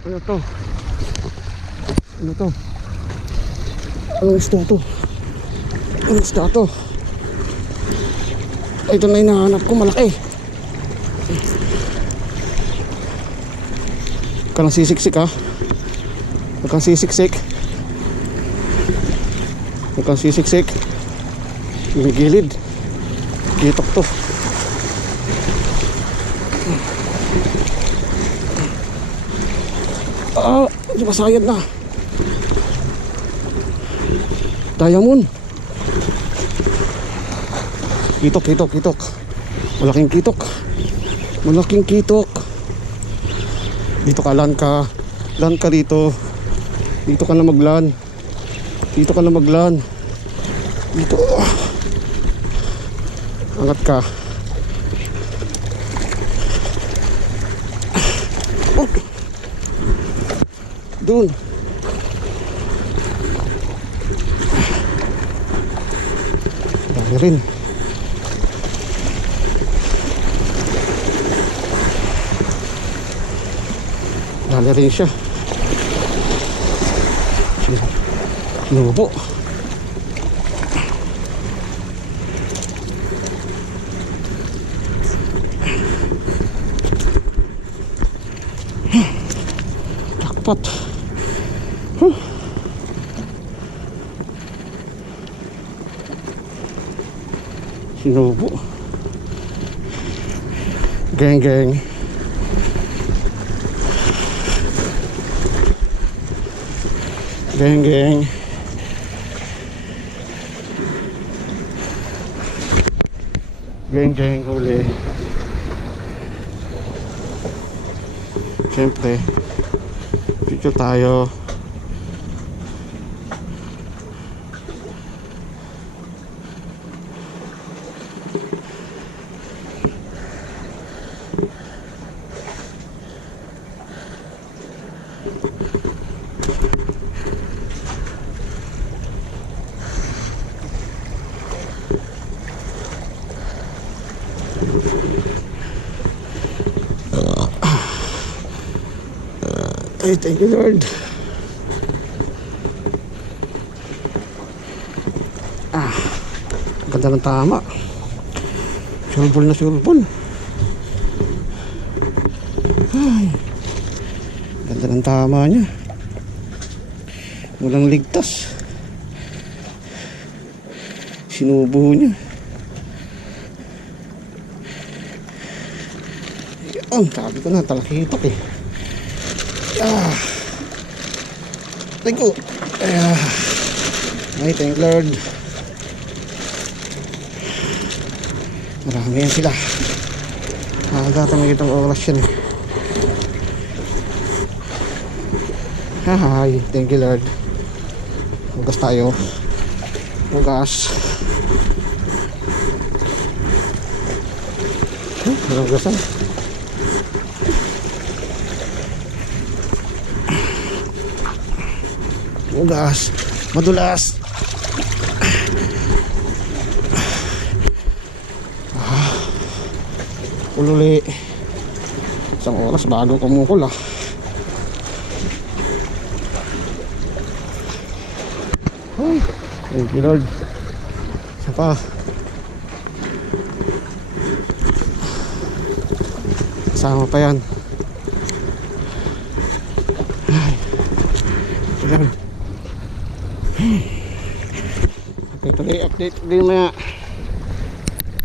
Ano to? Ano to? Anong isda to? Anong isda to? Ito na hinahanap ko, malaki. Huwag ka lang sisiksik ha. Huwag kang sisiksik. Huwag kang sisiksik. Gumigilid. Kitok to. Masayad na. Diamond. Kitok, kitok, kitok. Malaking kitok. Malaking kitok. Dito ka, lan ka. Lan ka dito. Dito ka na maglan. Dito ka na maglan. Dito. Angat ka. Doon. Dami rin. Dami rin siya. Sinubo. Jackpot. Sinubo. Geng geng. Geng geng. Geng geng huli. Siyempre dito tayo. Ay, thank you Lord. Ganda ng tama. Sulbol na sulbol. Ay, ganda ng tama niya. Walang ligtas. Sinubo niya. Yan, sabi ko na, talakitok eh. Thank you. Ay, thank Lord. Marami yan sila. Nakagatamay itong oras yan. Hi, thank you Lord. Hugas tayo. Hugas. Hugasan. Hugas. Madulas. Ululi. Isang oras bago kumukul ah. Ay, thank you Lord. Isa pa. Kasama pa yan. Ay, Lord. Okay, tuloy update din mga